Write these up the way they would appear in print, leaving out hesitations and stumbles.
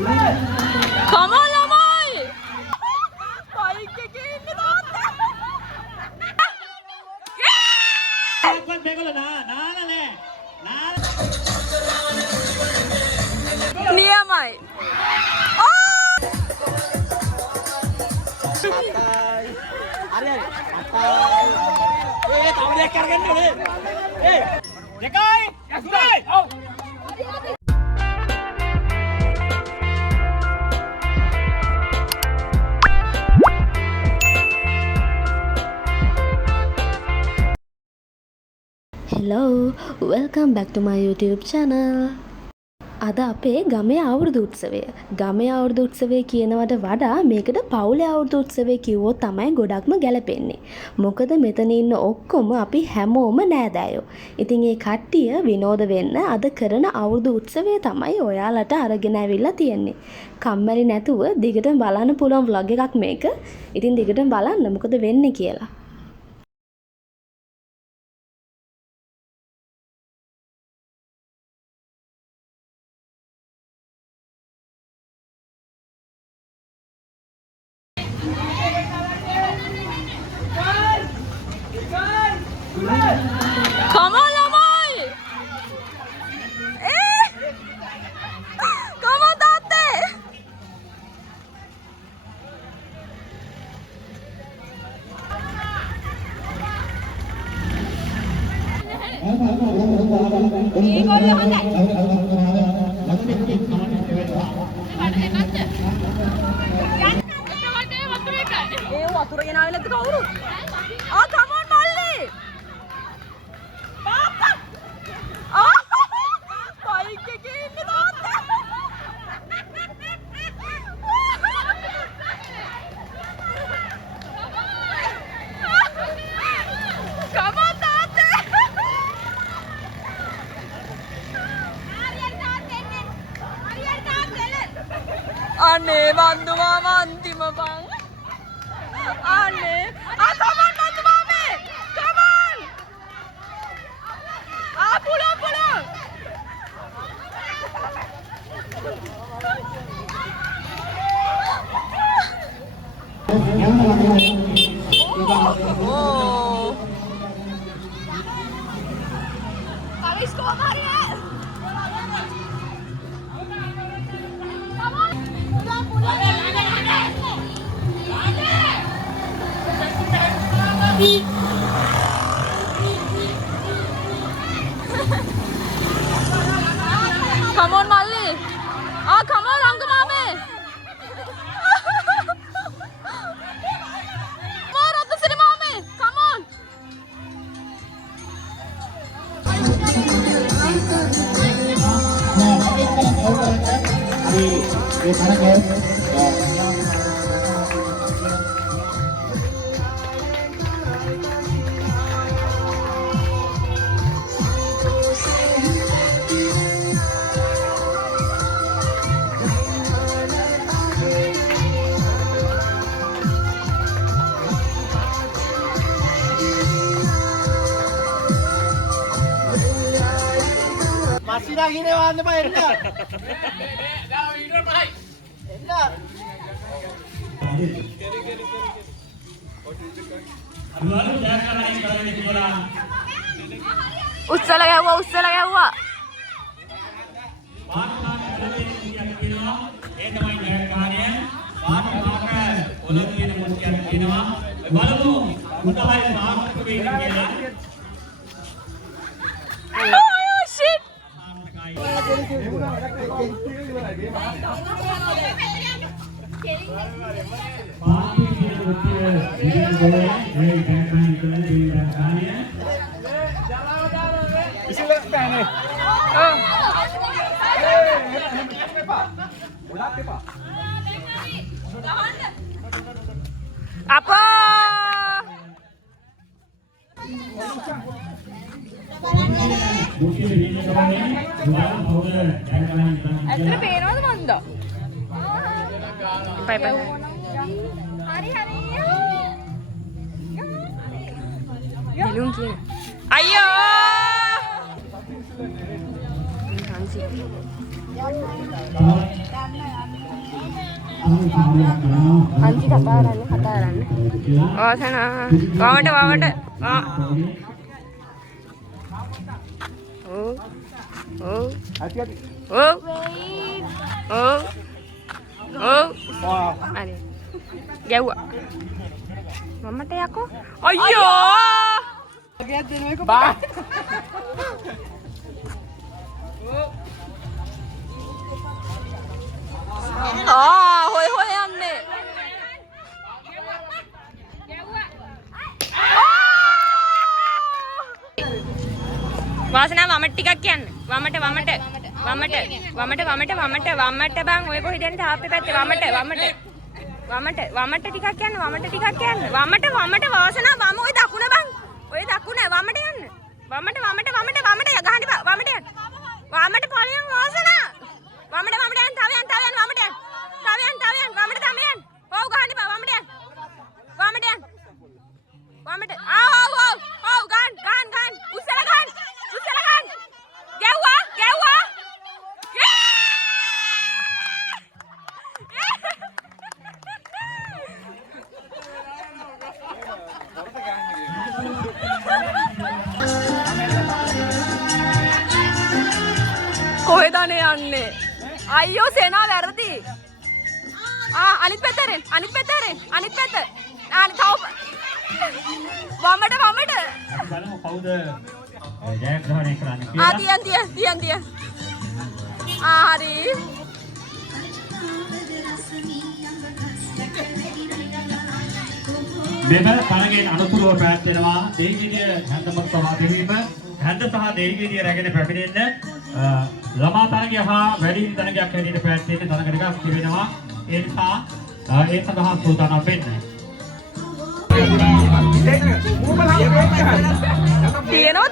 Come on ළමයි. Bike එකේ ඉන්න තාත්තා. වත් මේගොල්ලෝ නාලා නෑ. නියමයි. හරි. ඒ තව දෙයක් කරගන්න ඕනේ. ඒ දෙකයි. තුනයි. ඔව්. Hello, welcome back to my YouTube channel. අද අපේ ගමේ අවුරුදු උත්සවය. ගමේ අවුරුදු උත්සවය කියනවට වඩා මේකට පවුලේ අවුරුදු උත්සවය කිව්වොත් තමයි ගොඩක්ම ගැලපෙන්නේ. මොකද මෙතන ඉන්න ඔක්කොම අපි හැමෝම නෑදෑයෝ. ඉතින් ඒ කට්ටිය විනෝද වෙන්න අද කරන අවුරුදු උත්සවය තමයි ඔයාලට අරගෙන ඇවිල්ලා තියෙන්නේ. කම්මැලි නැතුව දිගටම බලන්න පුළුවන් vlog එකක් මේක. ඉතින් දිගටම බලන්න මොකද වෙන්නේ කියලා. Come on ළමයි. Come on තාත්තේ. වතුර ගෙනාවේ නැද්ද කවුරු? come on මල්ලි. පාපා. බයික් එකේ ඉන්න තාත්තා. come on තාත්තා. අනේ බන්දු මාමා අන්තිම බං. අනේ come on Bandu මාමේ. come on. පුලුවන්. Oh. Alis ko Maria. Come on Malli. Come on Ranga Mame. More of the cinema Mame. Come on. මස්සිනා කියන්නේ වන්න බෑ එන්න. ලා වීඩියෝ පහයි. එන්න. අනුවාරු ජයකරණය කරන්නේ කියලා. උස්සල ගැහුවා. වාහන කරන්නේ කියනවා. ඒ තමයි ජයකරණය. වාහන ඔලොත් කියන මුස්තියක් කියනවා. බලමු මුතලයි සාර්ථක වෙන්නේ කියලා. Oh shit. Apa? ඇත්තට පේනවද මන්ද? එපා. හරි. බැලුම් කියන. අයියෝ! අන්ති කතා කරන්න. වාසන වමට. හරි. ගැව්වා. වමට යකෝ. අයියෝ! ගියත් දෙනවකෝ. බා. හොය යන්නේ. වාසනා වමට ටිකක් කියන්න. වමට බං ඔය කොහෙද යන්නේ තාප්පේ පැත්තේ වමට ටිකක් කියන්න. වමට වාසනා වම ඔය දකුණ බං. ඔය දකුණ වමට යන්න. වමට ගහන්න බා. වමට යන්න. වමට ඵලයන් වාසනා. වමට යන්න. තව යන්න. වමට යන්න. ඔව් ගහන්න බා. වමට යන්න. වමට ඔව් ගහන්න. උස්සලා ගහන්න. ගැව්වා. කොහෙදනේ යන්නේ? අයියෝ සේනා වැරදි. අනිත් පැත්තෙන්. අනිත් පැත්ත. වමට. බලමු කවුද ජයග්‍රහණය කරන්නේ කියලා. තියන්. හරි. මෙම තරගයෙන් අනුතුරුව පැවැත්වෙනවා දෙහිගිරිය හැන්දමක් සහ දෙහිම හැන්ද සහ දෙහිගිරිය රැගෙන පැමිණෙන්න ළමා තරගය හා වැඩිහිටි තරගයක් හැටියට පැවැත්වෙන තරග දෙකක් තිබෙනවා. ඒ නිසා ඒ සඳහා සූදානම් වෙන්න.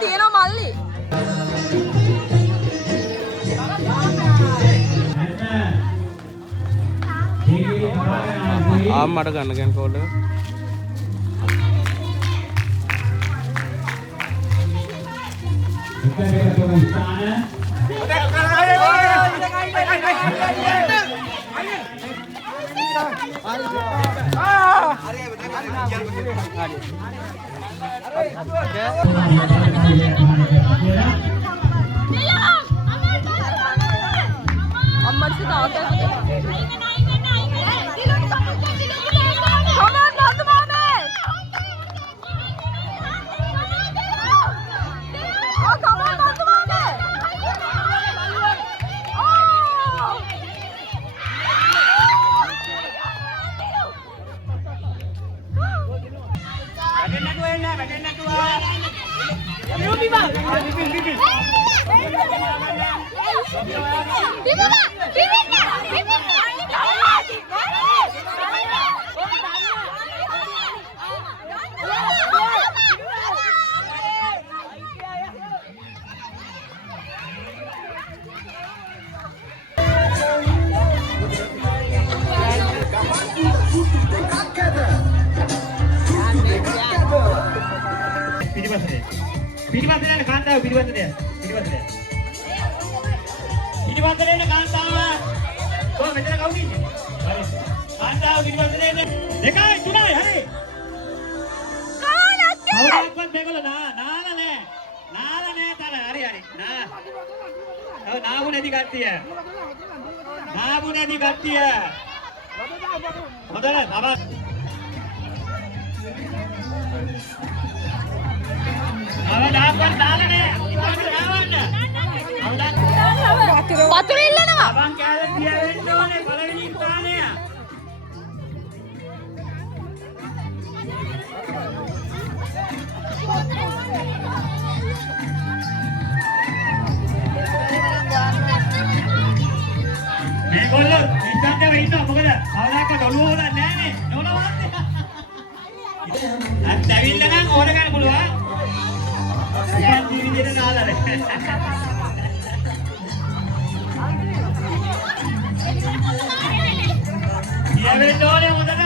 තියෙනවා මල්ලි. මට ගන්න ගැන් කෝඩ පිටිපස්සට කාන්තාව පිටිපස්සට එන්න කාන්තාව. කොහොම මෙතන කවුද ඉන්නේ? හරි. කාන්තාව පිටිපස්සට එන්න. 2යි 3යි හරි. කවුරුත්වත් මේගොල්ලෝ නාලා නෑ තර. හරි. නාබු නැති කට්ටිය. හොඳයි නබත්. වතුර ඉල්ලනවා. අබන් කෑල්ල පියවෙන්න ඕනේ පළවෙනි ස්ථානය. මේගොල්ලෝ ඉස්සන්දව ඉන්නවා මොකද? කවදාක ඔළුව හොදන්නේ නැහනේ. නෝනවන්නේ. අත් ඇවිල්ලා නම් ඕන ගන්න පුළුවන්. ඉතින් විදිහට නාලාද. පියවෙන්න ඕනේ හොදට.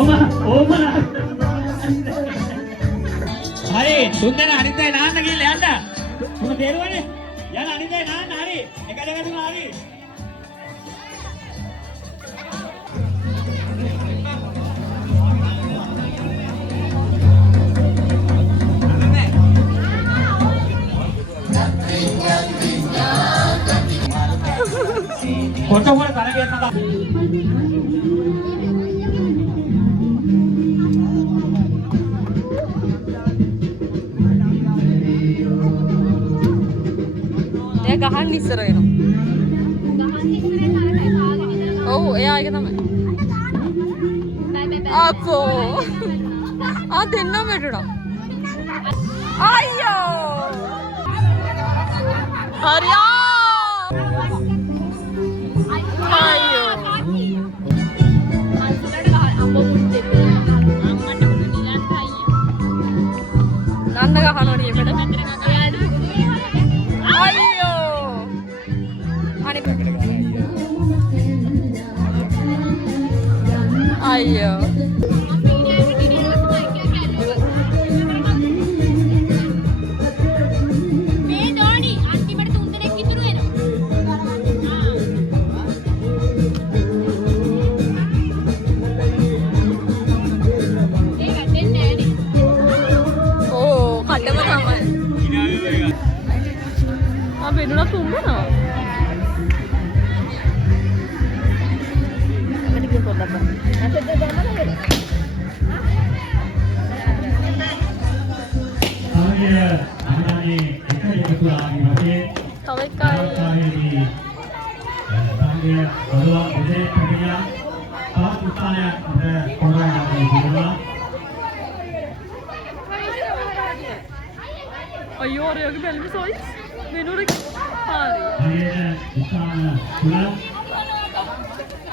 ඕම හරි තුන් දෙනා අනිත් අය නාන්න ගිහලා යන්න. තුන තේරුවනේ? යන්න අනිත් අය නාන්න හරි. එක දෙක තුන හරි. කොටවල තරගය සඳහා ගහන්න ඉස්සර වෙනවා. ඔව් එයා එක තමයි. අපෝ. දෙන්නම වැටුණා. අයියෝ. හරියා. අයියෝ. නන්න ගහනවා නියමද? අයියෝ මේ දෝනි අන්තිමට 3 දෙනෙක් ඉතුරු වෙනවා. ඒක දෙන්නේ නෑනේ. ඕ කඩම තමයි. වෙනුණා තුම්බනවා. අයියෝ ඔරයෝගේ බැලුම සොයි වෙනුරේ හරි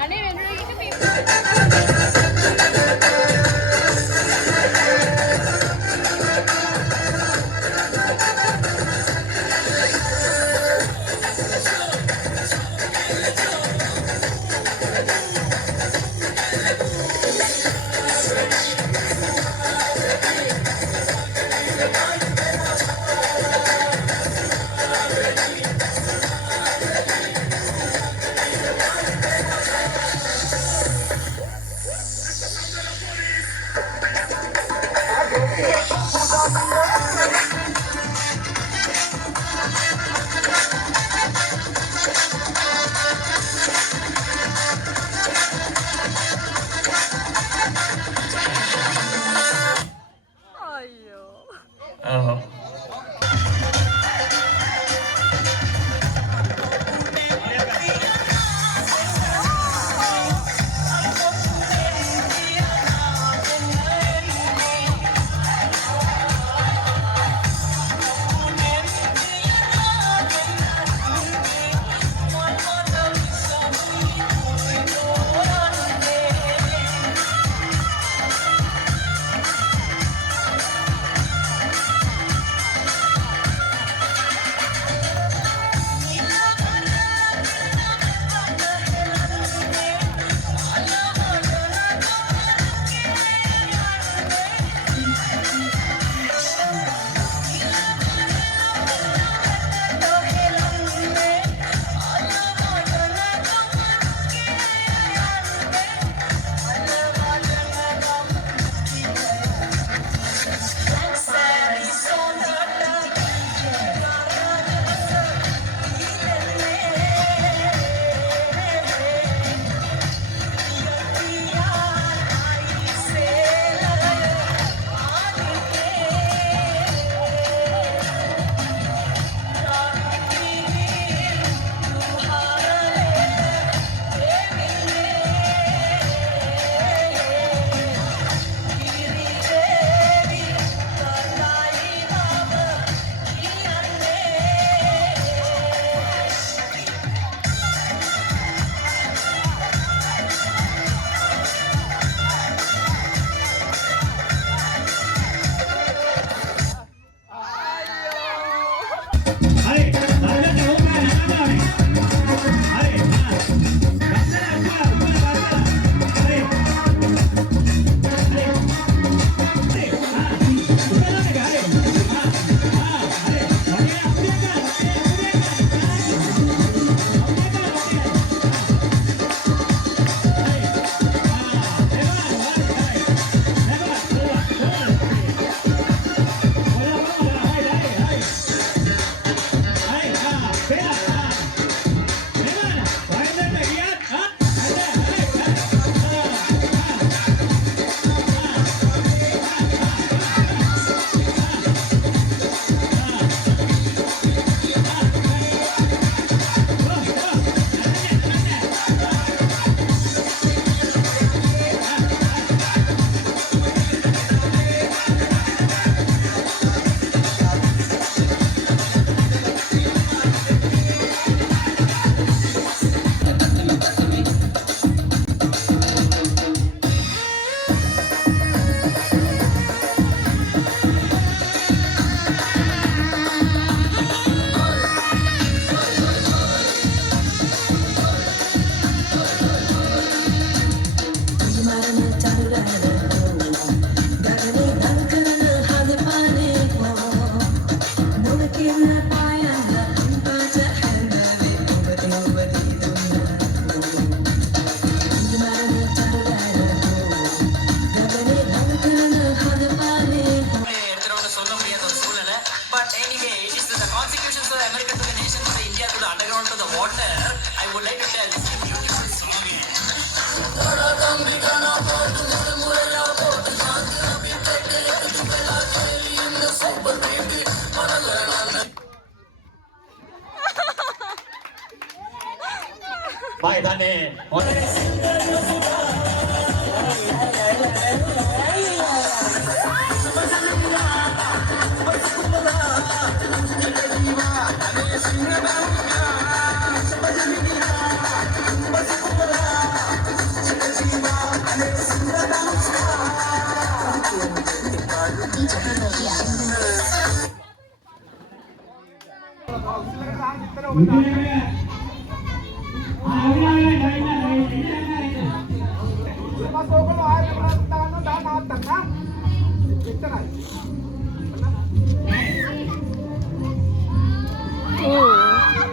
අනේ වෙනුරේ එක මේ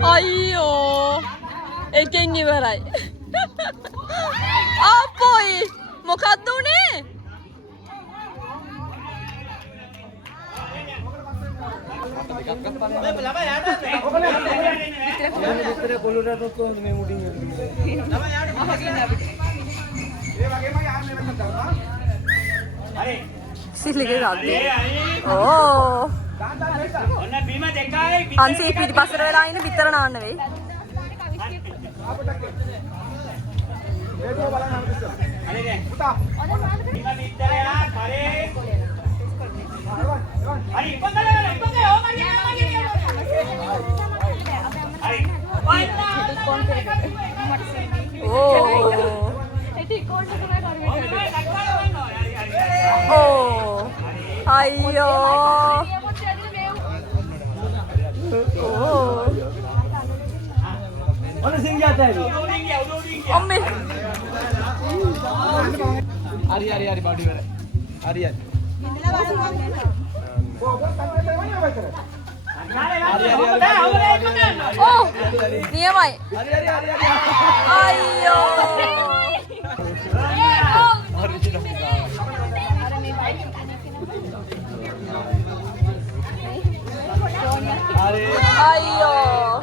අයියෝ එකෙන් ඉවරයි අපොයි මොකක්ද උනේ සිල්ලිගේ ගද්දේ ඕ ඔන්න බීම දෙකයි අන්සී පිටිපස්සට වෙලා ඉන්න පිටර නාන්න වෙයි ඕ අයියෝ Mana singgah tadi? අම්මේ Hari badu mana? Hari. ඕ නියමයි අයියෝ අයියෝ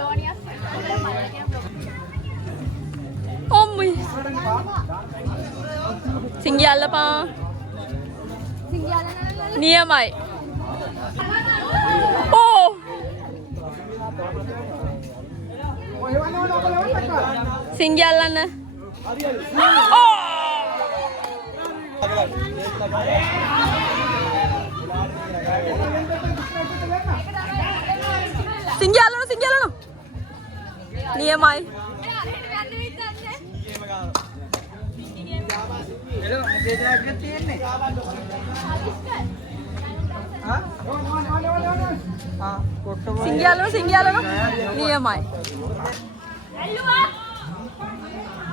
어머이 신기할라봐 니야마이 오 신기할라나 오 신기할라나 니야마이 සිංගියාලන නියමයි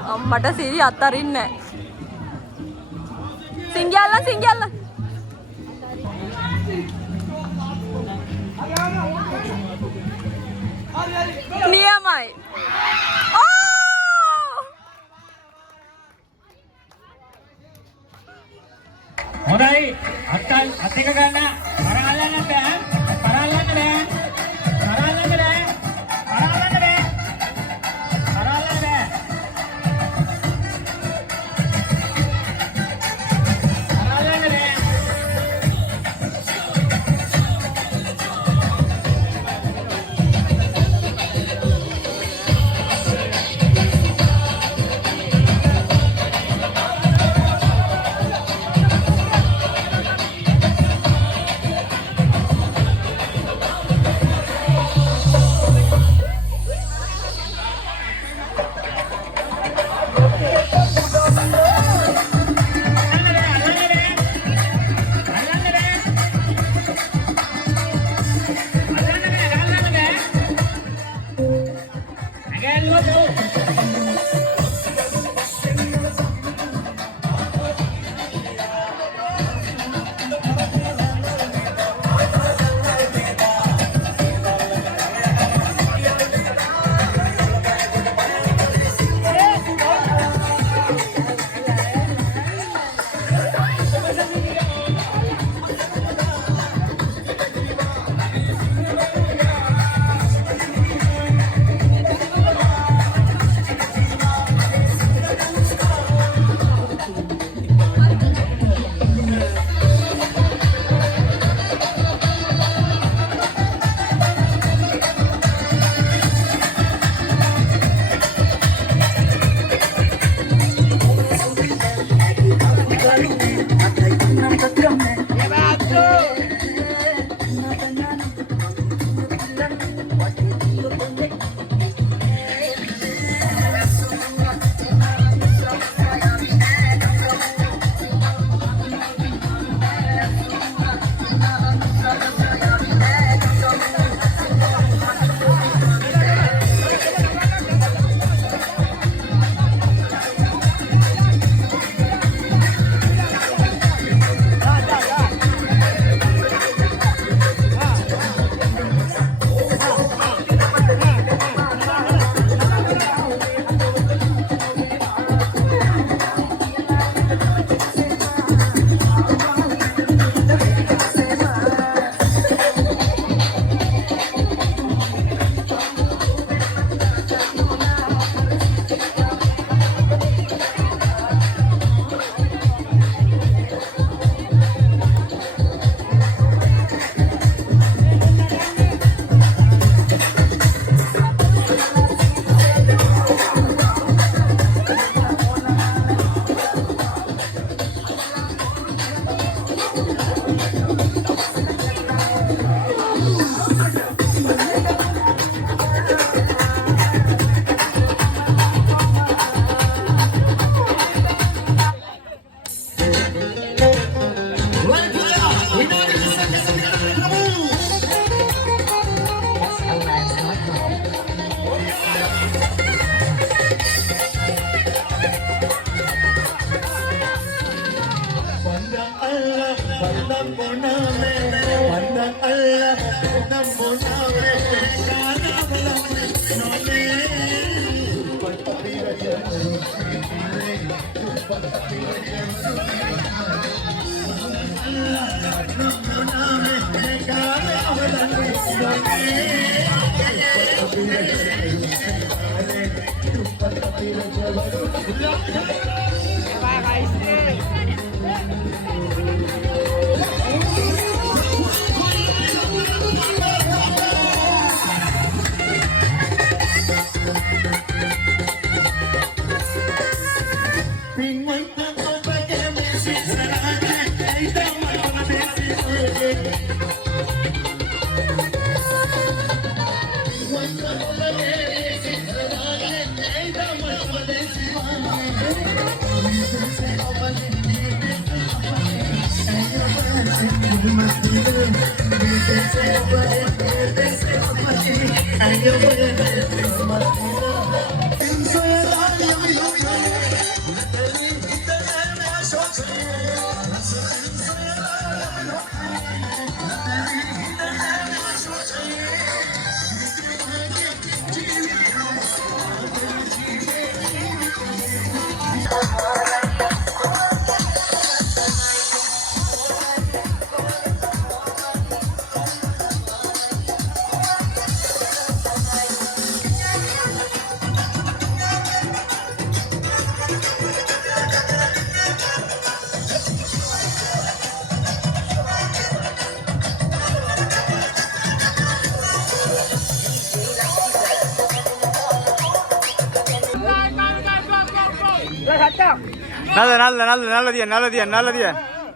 අම්මට සිරි අත්තරින්නේ සිංගියාලන නියමයි හොඳයි අත් දෙක ගන්න කරාලන්න බෑ කරාලන්න බෑ කරාලන්න බෑ කරාලන්න බෑ කරාලන්න බෑ කරාලන්න බෑ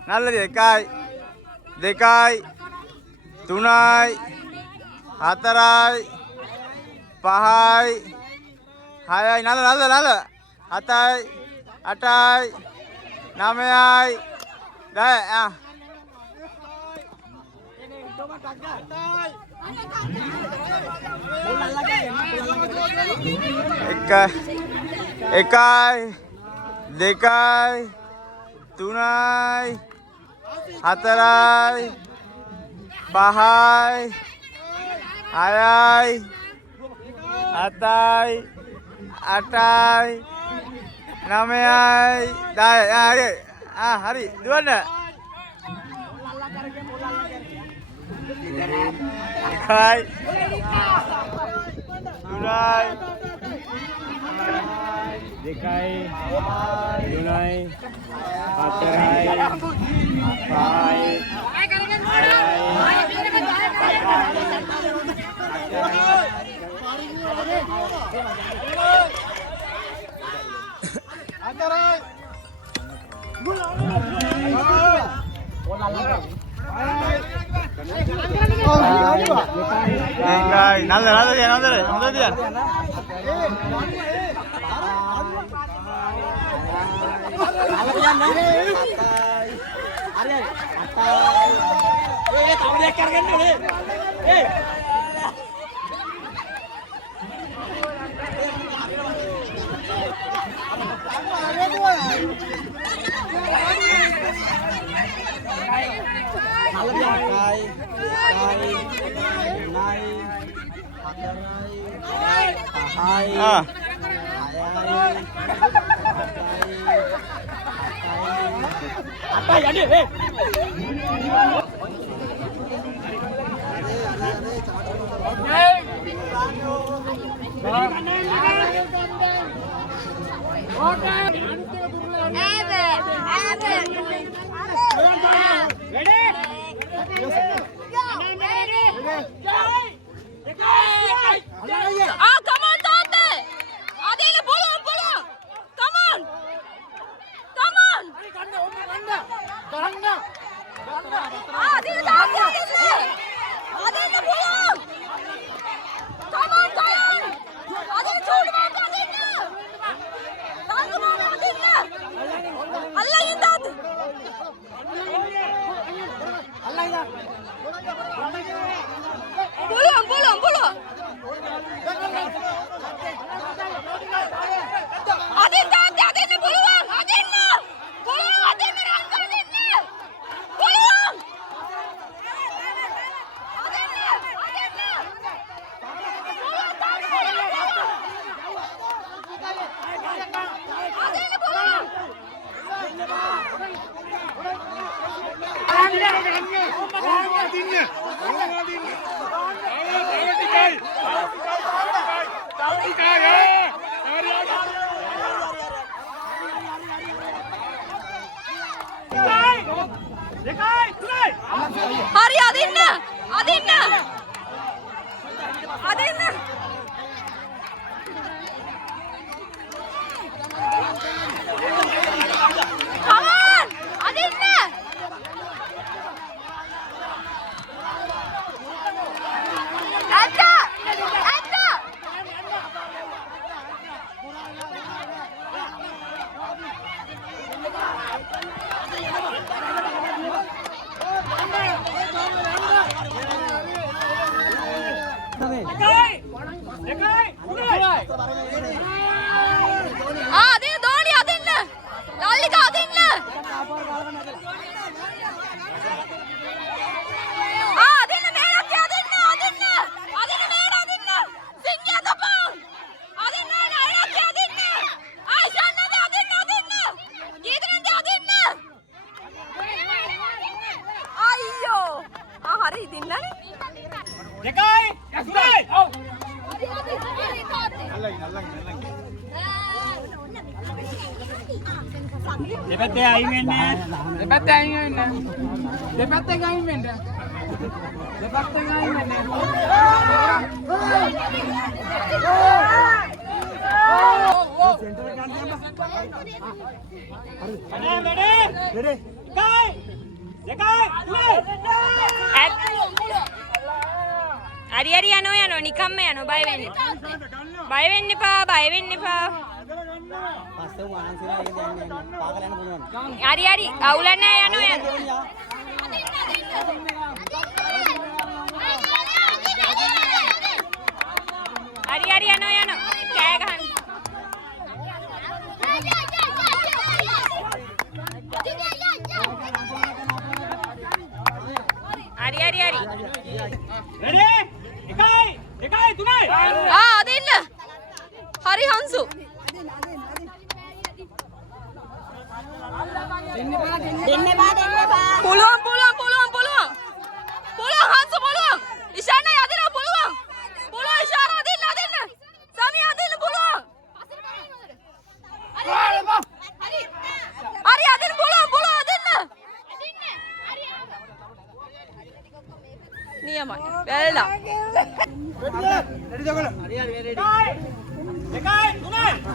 நல்ல එකයි දෙකයි තුනයි හතරයි පහයි හයයි නල හතයි අටයි නවයයි 10 එකයි දෙකයි තුනයි හතරයි පහයි හයයි හතයි අටයි නවයයි 10 හරි දුවන්න එකයි තුනයි දෙකයි තුනයි හතරයි පහයි හරි අදින්න අදින්න අදින්න come on අදින්න ඇත්ත ඇත්ත අදින්න දෝනි අදින්න ලල්ලික අදින්න අදින්න මේනක් අදින්න අදින්න අදින්න මේන අදින්න සිංහය තපන් අදින්න නයනක් අදින්න ආයිෂන්නද අදින්න අදින්න ගීතනන්ද අදින්න අයියෝ හරි දින්නනේ දෙකයි තුනයි ඔව් දෙපැත්තේ අයින් වෙන්නේ දෙපැත්තෙන් අයින් වෙන්න. දෙපැත්තෙන් අයින් වෙන්න. දෙපැත්තෙන් අයින් වෙන්න. දෙකයි තුනයි හරි හරි යනවා නිකම්ම යනවා බය වෙන්න එපා බය වෙන්න එපා හරි හරි අවුලක් නැහැ යනවා හරි හරි යනවා කෑ ගහන්න හරි හරි හරි රෙඩි එකයි තුනයි අදින්න හරි හංසු පුළුවන් හංසු පුළුවන් ඉෂාන යදිනවා පුළුවන් ඉෂාන අදින්න සමි අදින්න පුළුවන් හරි අදින්න පුළුවන් අදින්න නියමයි වැල්ලා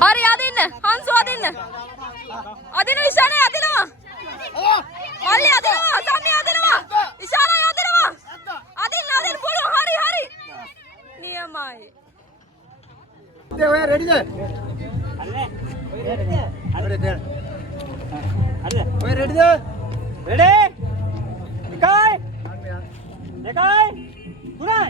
හරි අදින්න හංසු අදින්න ඉෂාන අදිනවා මල්ලි අදිනවා සමි අදිනවා ඉෂාන අදිනවා අදින්න පුළුවන් හරි නියමයි ඔය රෙඩිද? ඔය රෙඩිද? රෙඩි එකයි දෙකයි තුනයි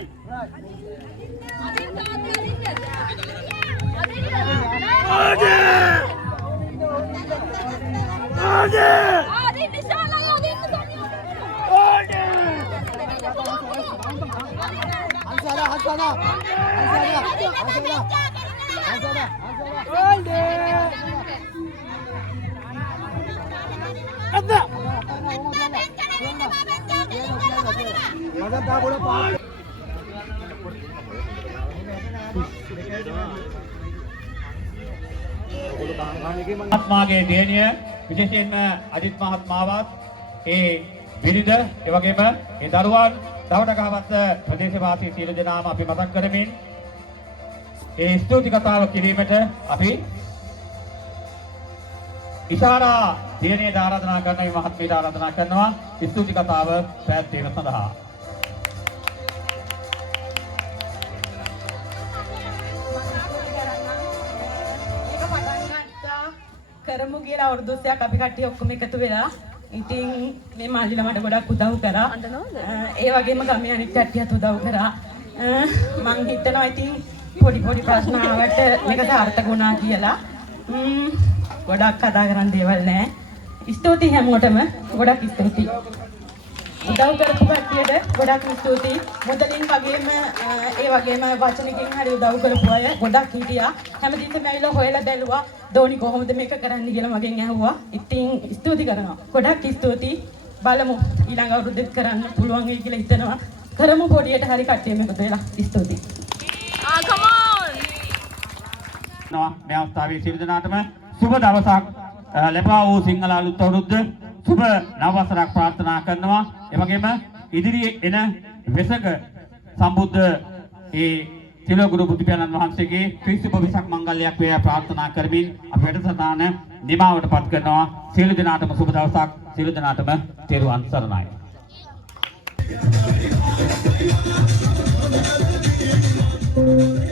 මහත්මාගේ දියණිය විශේෂයෙන්ම අජිත් මහත්මාවත් ඒ බිරිඳ ඒ වගේම ඒ දරුවන් දවඩගහවත්ත ප්‍රදේශවාසී සියලු දෙනාම අපි මතක් කරමින් ඒ ස්තුති කතාව කිරීමට අපි ඉෂාරා දියණියට ආරාධනා කරන මේ මහත්මියට ආරාධනා කරනවා ස්තුති කතාව පැවැත්වීම සඳහා කරමු කියලා අවුරුද්දක් අපි කට්ටිය ඔක්කොම එකතු වෙලා ඉතින් මේ මාළිලා මට ගොඩක් උදව් කරා. ඒ වගේම ගමේ අනිත් කට්ටියත් උදව් කරා. මං හිතනවා ඉතින් පොඩි ප්‍රශ්න ආවට මේක සාර්ථක වුණා කියලා. ගොඩක් කතා කරන් දේවල් නැහැ. ස්තුතියි හැමෝටම ගොඩක් ස්තුතියි. උදව් කරපු කට්ටියට ගොඩක් ස්තුතියි. මුදලින් වගේම ඒ වගේම වචනකින් හරි උදව් කරපු අය ගොඩක් හිටියා. හැමතිස්සෙම ඇවිල්ලා හොයලා බැලුවා. දෝනි කොහොමද මේක කරන්න කියලා මගෙන් ඇහුවා. ඉතින් ස්තුති කරනවා. ගොඩක් ස්තුතියි. බලමු ඊළඟ අවුරුද්දෙත් කරන්න පුළුවන් වෙයි කියලා හිතනවා. කරමු පොඩියට හරි කට්ටියම එකතු වෙලා. ස්තුතියි. come on මේ අවස්ථාවේ සියලු දෙනාටම සුබ දවසක් ලැබා වූ සිංහල අලුත් අවුරුද්ද සුබ නව වසරක් ප්‍රාර්ථනා කරනවා. ඒ වගේම ඉදිරියේ එන වෙසක සම්බුද්ධ ඒ තිලෝගුරු බුදු පියාණන් වහන්සේගේ ක්‍රිස්තු බවිසක් මංගල්‍යයක් වේවා ප්‍රාර්ථනා කරමින් අප වැඩසටහන නිමාවටපත් කරනවා. සියලු දෙනාටම සුබ දවසක්. සියලු දෙනාටම තෙරුවන් සරණයි. Thank you.